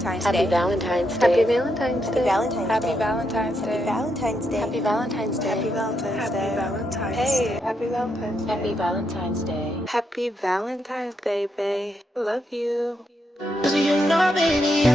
Valentine's Happy Day. Valentine's Happy Day. Valentine's Happy Day. Valentine's Happy Day. Valentine's Day. Happy Valentine's Day. Happy Valentine's Day. Happy Valentine's Day. Hey, happy Valentine's Day. Happy Valentine's Day. Happy Valentine's Day, babe. Love you. Cause you know, baby,